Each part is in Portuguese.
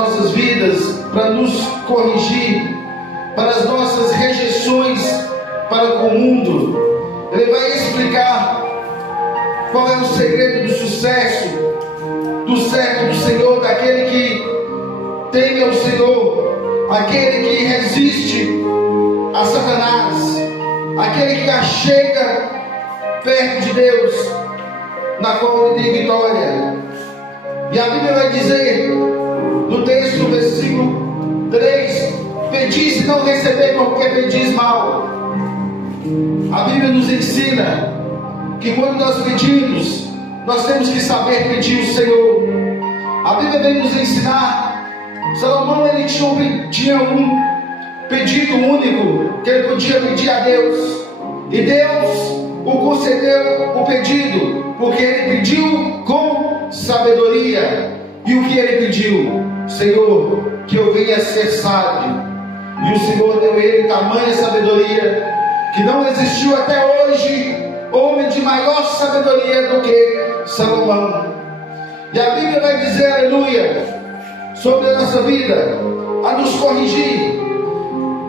nossas vidas, para nos corrigir, para as nossas rejeições para com o mundo. Ele vai explicar qual é o segredo do sucesso do servo do Senhor, daquele que teme ao Senhor, aquele que resiste a Satanás, aquele que chega perto de Deus, na qual ele tem vitória. E a Bíblia vai dizer no texto, versículo 3: pedis e não receber, porque pedis mal. A Bíblia nos ensina que quando nós pedimos, nós temos que saber pedir o Senhor. A Bíblia vem nos ensinar. Salomão, ele tinha um pedido único que ele podia pedir a Deus, e Deus o concedeu o pedido, porque ele pediu com sabedoria. E o que ele pediu? Senhor, que eu venha a ser sábio. E o Senhor deu a ele tamanha sabedoria, que não existiu até hoje homem de maior sabedoria do que Salomão. E a Bíblia vai dizer, aleluia, sobre a nossa vida, a nos corrigir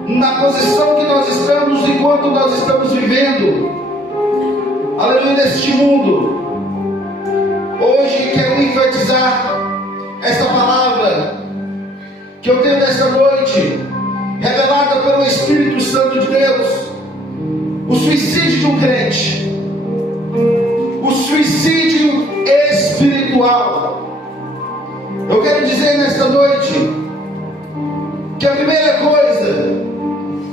na posição que nós estamos, enquanto nós estamos vivendo, aleluia, neste mundo. Hoje quero enfatizar essa palavra que eu tenho nesta noite, revelada pelo Espírito Santo de Deus. O suicídio de um crente, o suicídio espiritual. Eu quero dizer nesta noite que a primeira coisa,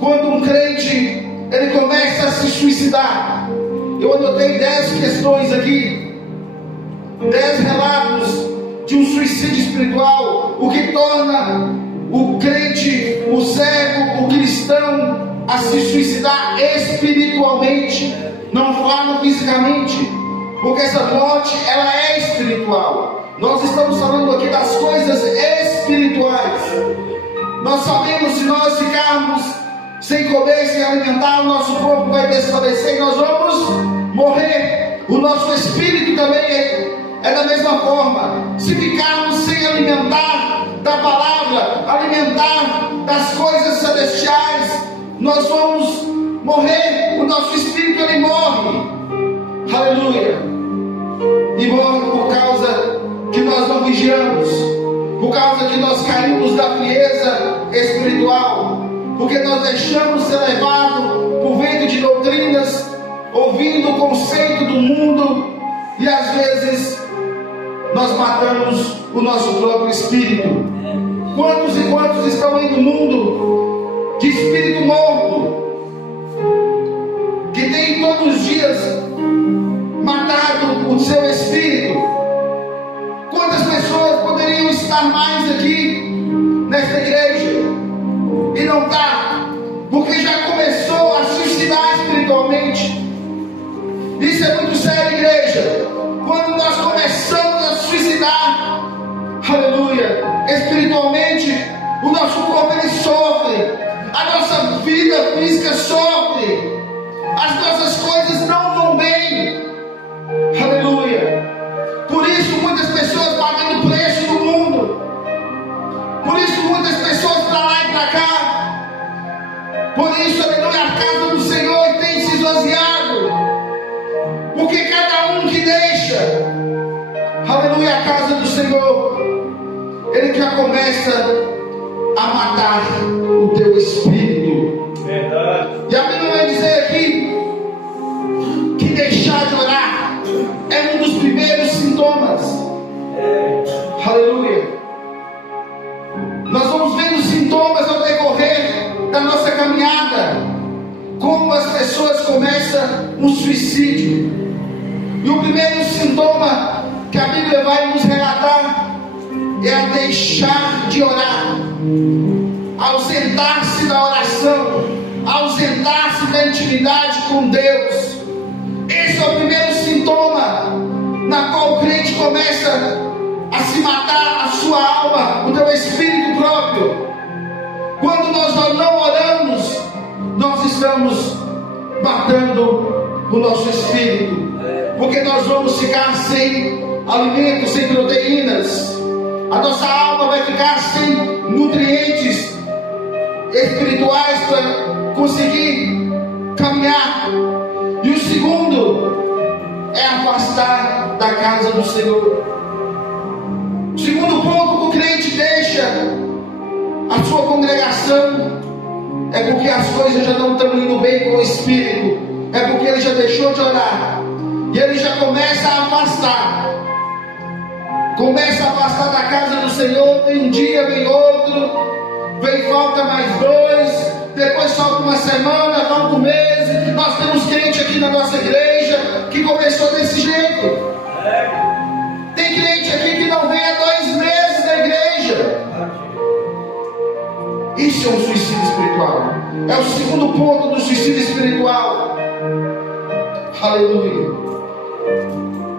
quando um crente ele começa a se suicidar, eu anotei 10 questões aqui, 10 relatos de um suicídio espiritual, o que torna o crente, o servo, o cristão a se suicidar espiritualmente. Não falo fisicamente, porque essa morte ela é espiritual. Nós estamos falando aqui das coisas espirituais. Nós sabemos, se nós ficarmos sem comer, sem alimentar, o nosso corpo vai desfalecer e nós vamos morrer. O nosso espírito também é da mesma forma. Se ficarmos sem alimentar da palavra, alimentar das coisas celestiais, nós vamos morrer. O nosso espírito ele morre, aleluia, e morre por causa que nós não vigiamos, por causa que nós caímos da frieza espiritual, porque nós deixamos ser levados por vento de doutrinas, ouvindo o conceito do mundo, e às vezes nós matamos o nosso próprio espírito. Quantos e quantos estão aí no mundo de espírito morto, que tem todos os dias matado o seu espírito? Quantas pessoas poderiam estar mais aqui nesta igreja e não está, porque já começou a suicidar espiritualmente? Isso é muito sério, igreja. Quando nós começamos a suicidar, aleluia, espiritualmente, o nosso corpo ele sofre, a nossa vida física sofre, as nossas coisas não vão bem, aleluia. Por isso muitas pessoas pagando preço no mundo, por isso muitas pessoas para lá e para cá, por isso, aleluia, a casa do Senhor tem se esvaziado, porque cada um que deixa, aleluia, a casa do Senhor, ele já começa a matar o teu espírito. Verdade. E a Bíblia vai dizer aqui que deixar de orar é um dos primeiros sintomas. Aleluia. Nós vamos vendo sintomas ao decorrer da nossa caminhada, como as pessoas começam um suicídio. E o primeiro sintoma que a Bíblia vai nos relatar é a deixar de orar, ausentar-se da oração, ausentar-se da intimidade com Deus. Esse é o primeiro sintoma na qual o crente começa a se matar a sua alma, o teu espírito próprio. Quando nós não oramos, nós estamos matando o nosso espírito, porque nós vamos ficar sem alimento, sem proteínas. A nossa alma vai ficar ficar sem nutrientes espirituais para conseguir caminhar. E o segundo é afastar da casa do Senhor. O segundo ponto que o crente deixa a sua congregação é porque as coisas já não estão indo bem com o espírito, é porque ele já deixou de orar e ele já começa a afastar. Começa a afastar da casa do Senhor. Vem um dia, vem outro, vem, falta mais 2, depois falta uma semana, falta um mês. Nós temos crente aqui na nossa igreja que começou desse jeito. Tem crente aqui que não vem há 2 meses na igreja. Isso é um suicídio espiritual. É o segundo ponto do suicídio espiritual. Aleluia.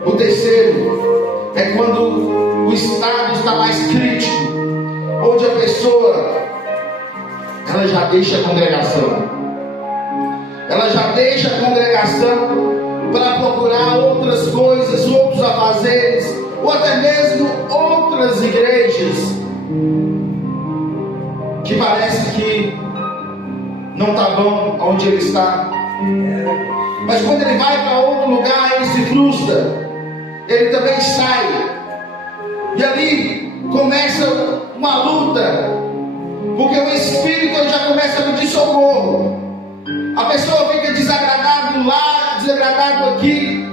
O terceiro é quando o estado está mais crítico, onde a pessoa ela já deixa a congregação. Ela já deixa a congregação para procurar outras coisas, outros afazeres, ou até mesmo outras igrejas que parece que não está bom onde ele está. Mas quando ele vai para outro lugar, ele se frustra, ele também sai, e ali começa uma luta, porque o espírito já começa a pedir socorro. A pessoa fica desagradável lá, desagradável aqui,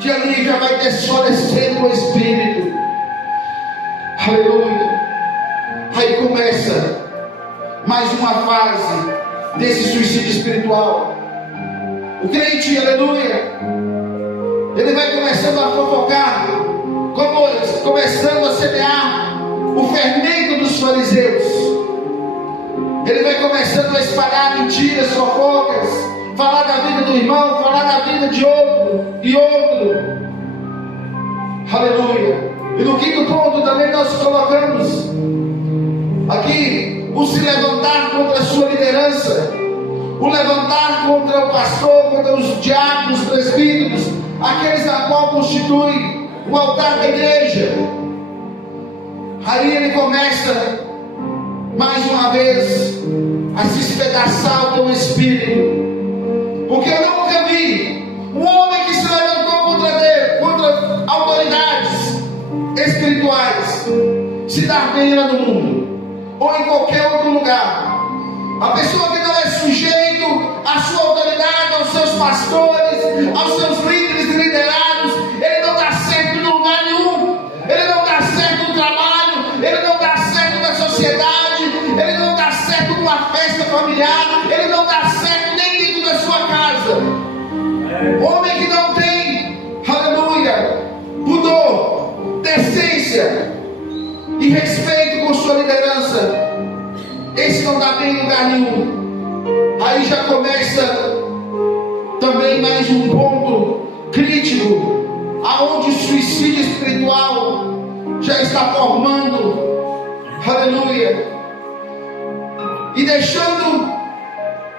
que ali já vai desfalecendo o espírito. Aleluia. Aí começa mais uma fase desse suicídio espiritual. O crente, aleluia, ele vai começando a fofocar, começando a semear o fermento dos fariseus. Ele vai começando a espalhar mentiras, fofocas, falar da vida do irmão, falar da vida de outro e outro. Aleluia. E no quinto ponto também nós colocamos aqui o se levantar contra a sua liderança, o levantar contra o pastor, contra os diáconos, presbíteros, aqueles a qual constitui o altar da igreja. Aí ele começa mais uma vez a se espedaçar o teu espírito, porque eu nunca vi um homem que se levantou contra autoridades espirituais se dar bem lá no mundo ou em qualquer outro lugar. A pessoa que não é sujeito à sua autoridade, aos seus pastores, aos seus líderes e liderados, ele não dá certo em lugar nenhum. Ele não dá certo no trabalho, ele não dá certo na sociedade, ele não dá certo numa festa familiar, ele não dá certo nem dentro da sua casa. Homem que não tem, aleluia, pudor, decência e respeito com sua liderança, esse não dá bem em lugar nenhum. Aí já começa também mais um ponto crítico, aonde o suicídio espiritual já está formando, aleluia, e deixando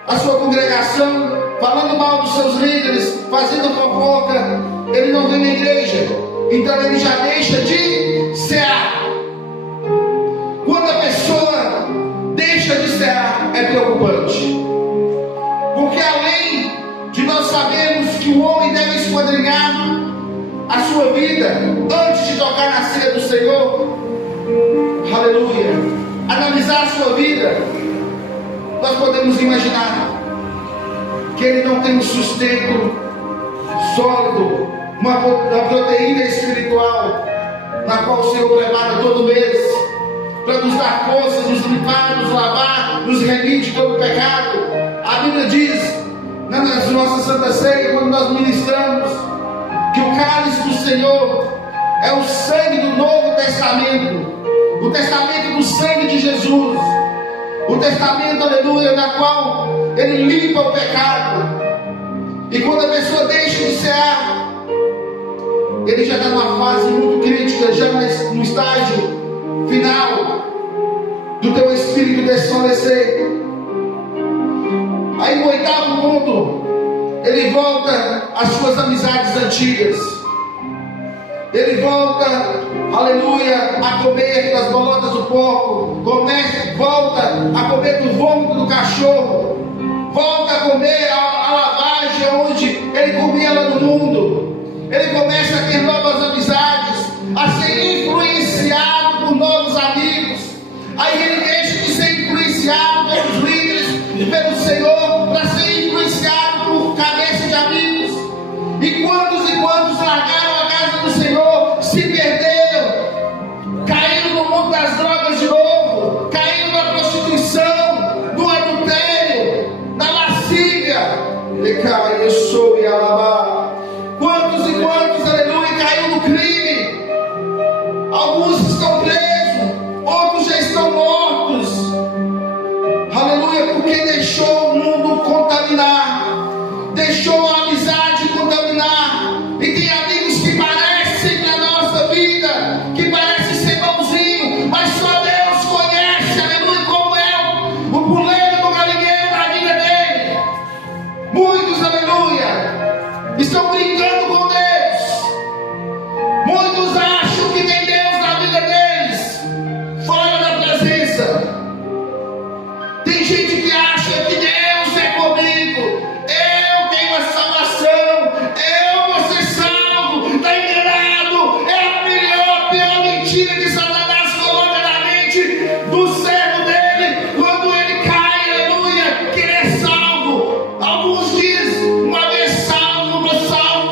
a sua congregação, falando mal dos seus líderes, fazendo fofoca. Ele não vem na igreja, então ele já deixa de cear. Quando a pessoa deixa de cear, é preocupante, porque além de nós sabermos que o homem deve esquadrinhar a sua vida antes de tocar na ceia do Senhor, aleluia, analisar a sua vida, nós podemos imaginar que ele não tem um sustento sólido, uma proteína espiritual, na qual o Senhor prepara todo mês, para nos dar força, nos limpar, nos lavar, nos remir de todo pecado. A Bíblia diz, na nossa Santa Ceia, quando nós ministramos, que o cálice do Senhor é o sangue do Novo Testamento, o testamento do sangue de Jesus, o testamento, aleluia, na qual ele limpa o pecado. E quando a pessoa deixa de cear, ele já está numa fase muito crítica, já no estágio final do teu espírito desfalecer. Aí no oitavo ponto, ele volta às suas amizades antigas. Ele volta, aleluia, a comer das bolotas do vômito do cachorro, volta a comer a lavagem onde ele comia lá no mundo. Ele começa a ter novas amizades, a ser influenciado por novos amigos. Aí ele deixa de ser influenciado pelos líderes e pelo Senhor para ser influenciado por cabeça de amigos. E quantos largaram a casa do Senhor, se perderam, caíram no mundo das drogas de novo, caíram na prostituição, no adultério, na lascívia. Ele cai, eu sou e alabar. Quantos, aleluia, caiu no crime. Alguns estão presos, outros já estão mortos. Aleluia, porque deixou o mundo contaminar, deixou a amizade contaminar. E tem amigos que parecem na nossa vida, que parecem ser bonzinhos, mas só Deus conhece, aleluia, como é o puleiro do galinheiro da vida dele. Muitos, aleluia, estão brincando com Deus. Muitos acham que tem Deus na vida deles, fora da presença. Tem gente que acha que Deus é comigo, eu tenho a salvação, eu vou ser salvo. Está enganado. É a pior mentira que Satanás coloca na mente do servo dele quando ele cai, aleluia, que ele é salvo. Alguns dizem, uma vez salvo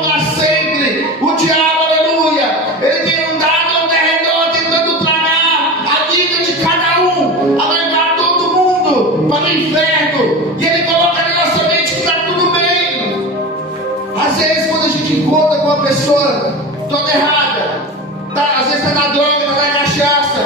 para sempre. O diabo, aleluia, ele tem andado ao derredor tentando tragar a vida de cada um, a levar todo mundo para o inferno. E ele coloca na nossa mente que está tudo bem. Às vezes, quando a gente encontra com uma pessoa toda errada, às vezes está na droga, está na cachaça,